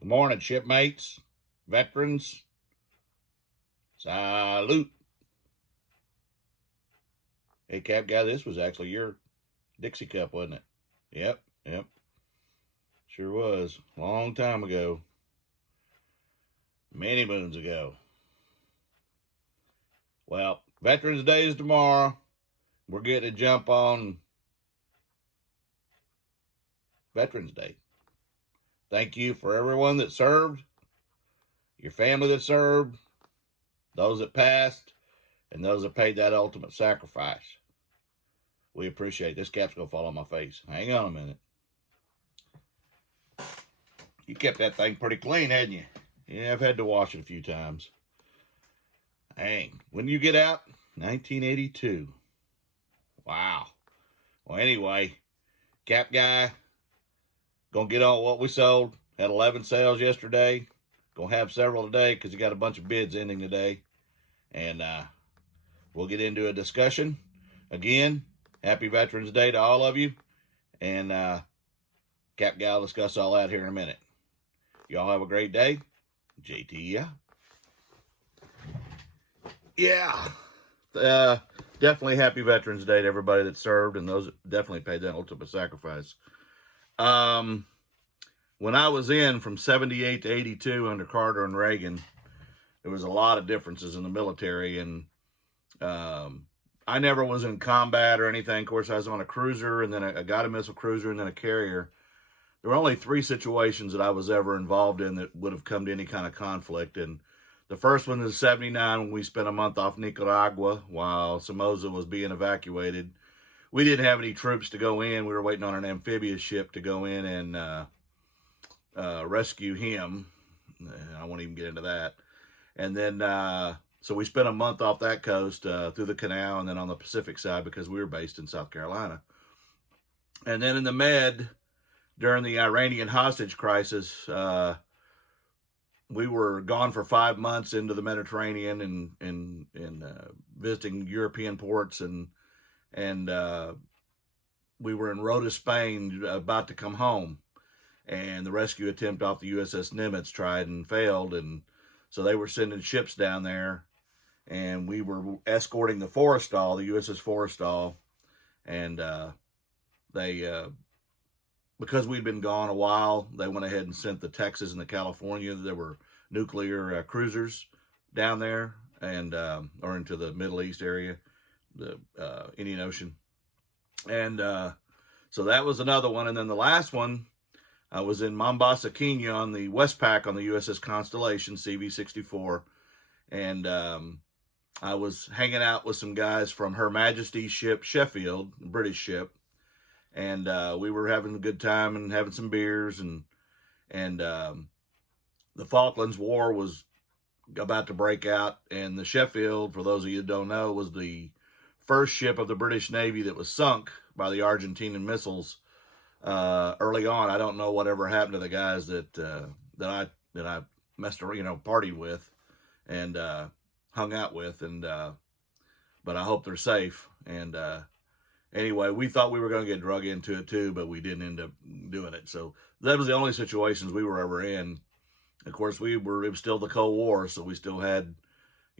Good morning, shipmates, veterans. Salute. Hey, Cap Guy, this was actually your Dixie cup, wasn't it? Yep. Sure was. Long time ago. Many moons ago. Well, Veterans Day is tomorrow. We're getting to jump on Veterans Day. Thank you for everyone that served, your family that served, those that passed, and those that paid that ultimate sacrifice. We appreciate it. This cap's going to fall on my face. Hang on a minute. You kept that thing pretty clean, hadn't you? Yeah, I've had to wash it a few times. Dang. When did you get out? 1982. Wow. Well, anyway, Cap Guy, gonna get on what we sold. Had 11 sales yesterday. Gonna have several today because you got a bunch of bids ending today. And we'll get into a discussion. Again, happy Veterans Day to all of you. And Cap Guy will discuss all that here in a minute. Y'all have a great day. JT, yeah. Definitely happy Veterans Day to everybody that served and those that definitely paid that ultimate sacrifice. When I was in from 78 to 82 under Carter and Reagan, there was a lot of differences in the military, and I never was in combat or anything. Of course, I was on a cruiser, and then a guided missile cruiser, and then a carrier. There were only 3 situations that I was ever involved in that would have come to any kind of conflict, and the first one was 79 when we spent a month off Nicaragua while Somoza was being evacuated. We didn't have any troops to go in. We were waiting on an amphibious ship to go in and rescue him. I won't even get into that. And then, so we spent a month off that coast through the canal and then on the Pacific side because we were based in South Carolina. And then in the Med, during the Iranian hostage crisis, we were gone for 5 months into the Mediterranean and visiting European ports, and we were in Rota, Spain, about to come home, and the rescue attempt off the USS Nimitz tried and failed, and so they were sending ships down there, and we were escorting the Forrestal, the USS Forrestal, and they because we'd been gone a while, they went ahead and sent the Texas and the California. There were nuclear cruisers down there, and or into the Middle East area, the Indian Ocean. And so that was another one. And then the last one, I was in Mombasa, Kenya on the Westpac on the USS Constellation, CV-64. And I was hanging out with some guys from Her Majesty's ship, Sheffield, British ship. And we were having a good time and having some beers, and the Falklands War was about to break out, and the Sheffield, for those of you who don't know, was the first ship of the British Navy that was sunk by the Argentinian missiles early on. I don't know whatever happened to the guys that I messed around, partied with and hung out with, and but I hope they're safe. And anyway, we thought we were going to get drug into it too, but we didn't end up doing it. So that was the only situations we were ever in. Of course, it was still the Cold War, so we still had,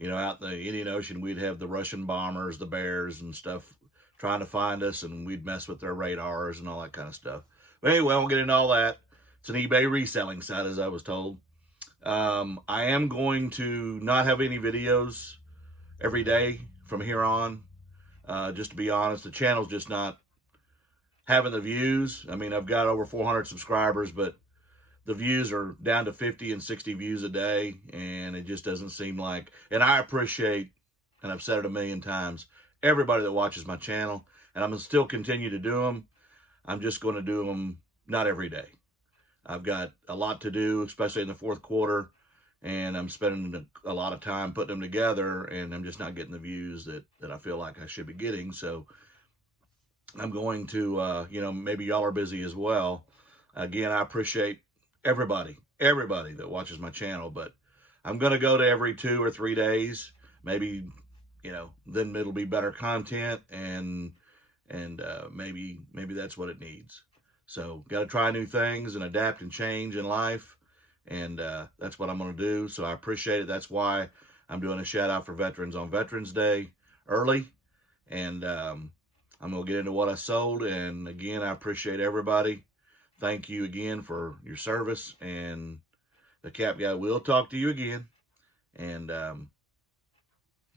out in the Indian Ocean, we'd have the Russian bombers, the Bears and stuff trying to find us, and we'd mess with their radars and all that kind of stuff. But anyway, I won't get into all that. It's an eBay reselling site, as I was told. I am going to not have any videos every day from here on. Just to be honest, the channel's just not having the views. I mean, I've got over 400 subscribers, but the views are down to 50 and 60 views a day, and it just doesn't seem like, and I appreciate, and I've said it a million times, everybody that watches my channel, and I'm going to still continue to do them. I'm just going to do them not every day. I've got a lot to do, especially in the fourth quarter, and I'm spending a lot of time putting them together, and I'm just not getting the views that I feel like I should be getting. So I'm going to, maybe y'all are busy as well. Again, I appreciate everybody that watches my channel, but I'm going to go to every 2 or 3 days. Maybe, then it'll be better content, and maybe that's what it needs. So got to try new things and adapt and change in life. And that's what I'm going to do. So I appreciate it. That's why I'm doing a shout out for veterans on Veterans Day early. And I'm going to get into what I sold. And again, I appreciate everybody. Thank you again for your service. And the Cap Guy will talk to you again. And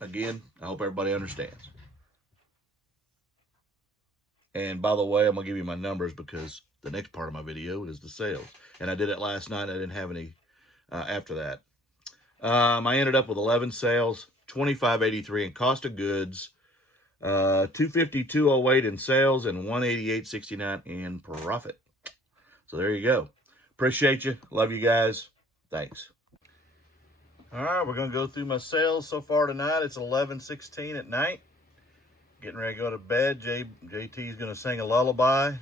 again, I hope everybody understands. And by the way, I'm going to give you my numbers because the next part of my video is the sales. And I did it last night. I didn't have any after that. I ended up with 11 sales, $25.83 in cost of goods, $252.08 in sales, and $188.69 in profit. So there you go. Appreciate you. Love you guys. Thanks. All right, we're going to go through my sales so far tonight. It's 11:16 at night. Getting ready to go to bed. JT's going to sing a lullaby,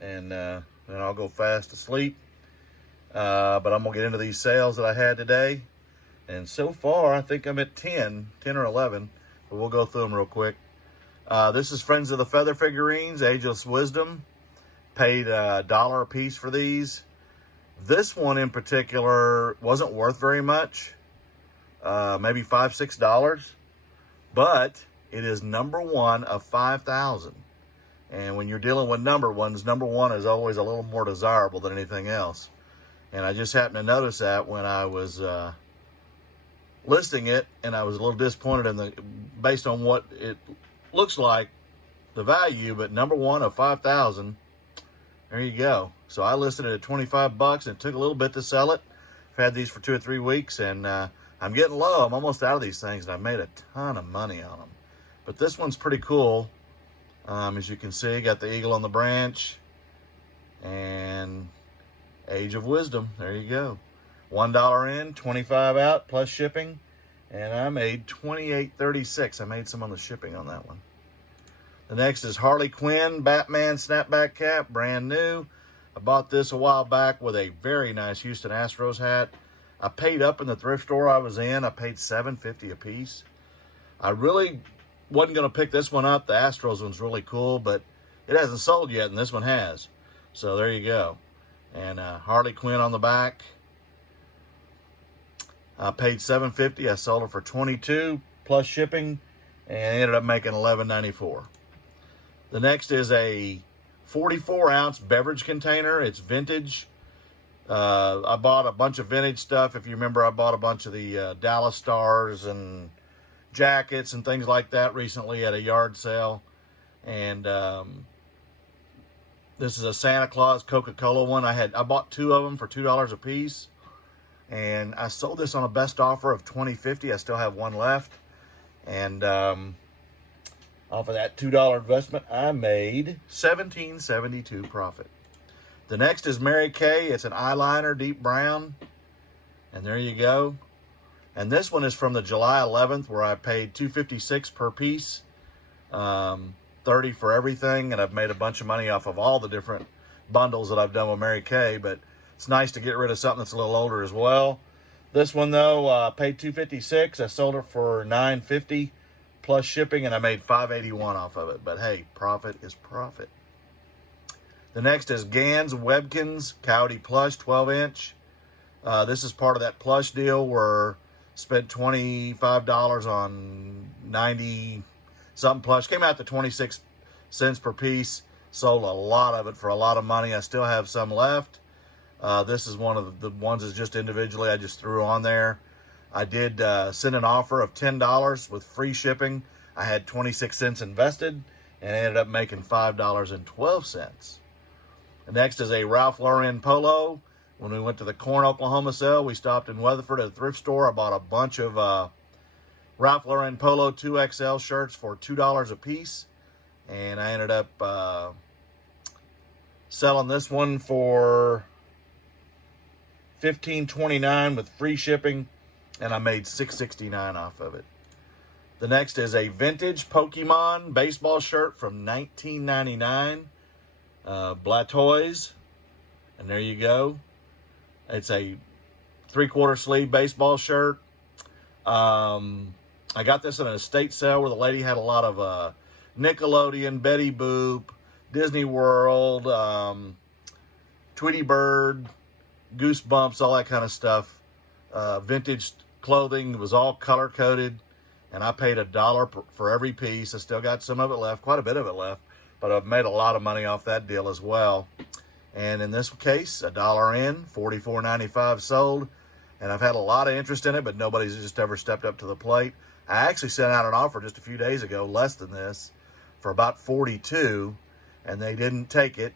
and then I'll go fast asleep. But I'm going to get into these sales that I had today. And so far, I think I'm at 10 or 11. But we'll go through them real quick. This is Friends of the Feather figurines, Ageless Wisdom. Paid $1 a piece for these. This one in particular wasn't worth very much. Maybe $5, $6. But it is number one of 5,000. And when you're dealing with number ones, number one is always a little more desirable than anything else. And I just happened to notice that when I was listing it, and I was a little disappointed in based on what it looks like, the value, but number one of 5,000. There you go. So I listed it at 25 bucks, and it took a little bit to sell it. I've had these for 2 or 3 weeks, and I'm getting low. I'm almost out of these things, and I made a ton of money on them. But this one's pretty cool. As you can see, got the eagle on the branch, and Age of Wisdom. There you go. $1 in, 25 out, plus shipping, and I made $28.36. I made some on the shipping on that one. The next is Harley Quinn Batman snapback cap, brand new. I bought this a while back with a very nice Houston Astros hat. I paid up in the thrift store I was in. I paid $7.50 a piece. I really wasn't going to pick this one up. The Astros one's really cool, but it hasn't sold yet, and this one has. So there you go. And Harley Quinn on the back. I paid $7.50. I sold it for $22 plus shipping, and ended up making $11.94. The next is a 44-ounce beverage container. It's vintage. I bought a bunch of vintage stuff. If you remember, I bought a bunch of the Dallas Stars and jackets and things like that recently at a yard sale. And this is a Santa Claus Coca-Cola one. I bought 2 of them for $2 a piece. And I sold this on a best offer of $20.50. I still have one left. And off of that $2 investment, I made $17.72 profit. The next is Mary Kay. It's an eyeliner, deep brown. And there you go. And this one is from the July 11th, where I paid $2.56 per piece, $30 for everything. And I've made a bunch of money off of all the different bundles that I've done with Mary Kay. But it's nice to get rid of something that's a little older as well. This one, though, paid $2.56. I sold it for $9.50 plus shipping, and I made $5.81 off of it. But hey, profit is profit. The next is Gans Webkins Coyote Plush 12-inch. This is part of that plush deal where spent $25 on 90-something plush. Came out to 26 cents per piece. Sold a lot of it for a lot of money. I still have some left. This is one of the ones that's just individually I just threw on there. I did send an offer of $10 with free shipping. I had 26 cents invested and ended up making $5.12. The next is a Ralph Lauren Polo. When we went to the Corn, Oklahoma sale, we stopped in Weatherford at a thrift store. I bought a bunch of Ralph Lauren Polo 2XL shirts for $2 a piece. And I ended up selling this one for $15.29 with free shipping, and I made $6.69 off of it. The next is a vintage Pokemon baseball shirt from 1999, Blatoise, and there you go. It's a 3/4 sleeve baseball shirt. I got this in an estate sale where the lady had a lot of Nickelodeon, Betty Boop, Disney World, Tweety Bird, Goosebumps, all that kind of stuff. Vintage clothing. It was all color-coded, and I paid $1 for every piece. I still got some of it left, quite a bit of it left, but I've made a lot of money off that deal as well. And in this case, $1 in, $44.95 sold, and I've had a lot of interest in it, but nobody's just ever stepped up to the plate. I actually sent out an offer just a few days ago, less than this, for about $42, and they didn't take it.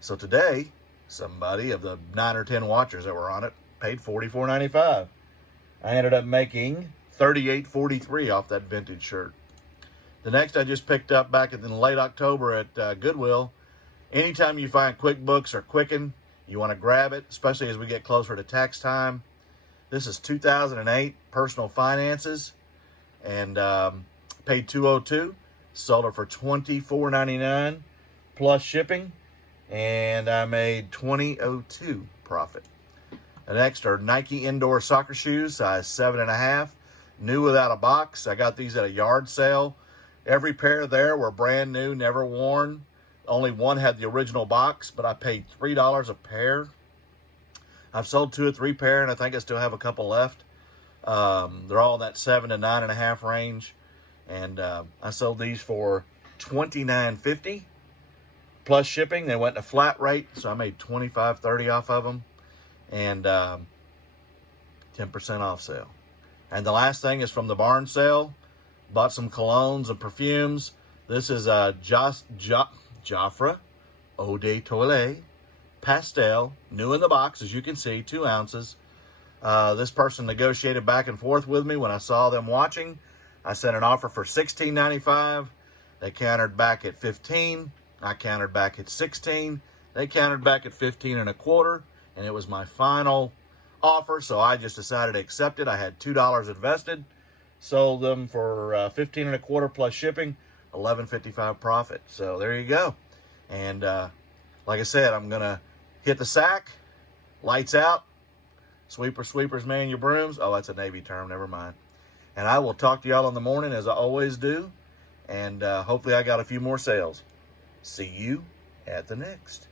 So today, somebody of the 9 or 10 watchers that were on it paid $44.95. I ended up making $38.43 off that vintage shirt. The next I just picked up back in late October at Goodwill. Anytime you find Quickbooks or Quicken, you want to grab it, especially as we get closer to tax time. This is 2008 personal finances, and paid $202. Sold it for $24.99 plus shipping, and I made $20.02 profit. The next are Nike indoor soccer shoes, size 7.5, new without a box. I got these at a yard sale. Every pair there were brand new, never worn. Only one had the original box, but I paid $3 a pair. I've sold 2 or 3 pair, and I think I still have a couple left. They're all in that 7 to 9.5 range. And I sold these for $29.50 plus shipping. They went in a flat rate, so I made $25.30 off of them, and 10% off sale. And the last thing is from the barn sale. Bought some colognes and perfumes. This is Joffre Eau de Toilette Pastel, new in the box, as you can see, 2 ounces. This person negotiated back and forth with me when I saw them watching. I sent an offer for $16.95. They countered back at $15. I countered back at $16. They countered back at $15.25, and it was my final offer, so I just decided to accept it. I had $2 invested, sold them for $15.25 plus shipping, $11.55 profit. So there you go. And like I said, I'm gonna hit the sack, lights out. Sweepers, man your brooms. Oh, that's a Navy term, never mind. And I will talk to y'all in the morning, as I always do. And hopefully I got a few more sales. See you at the next.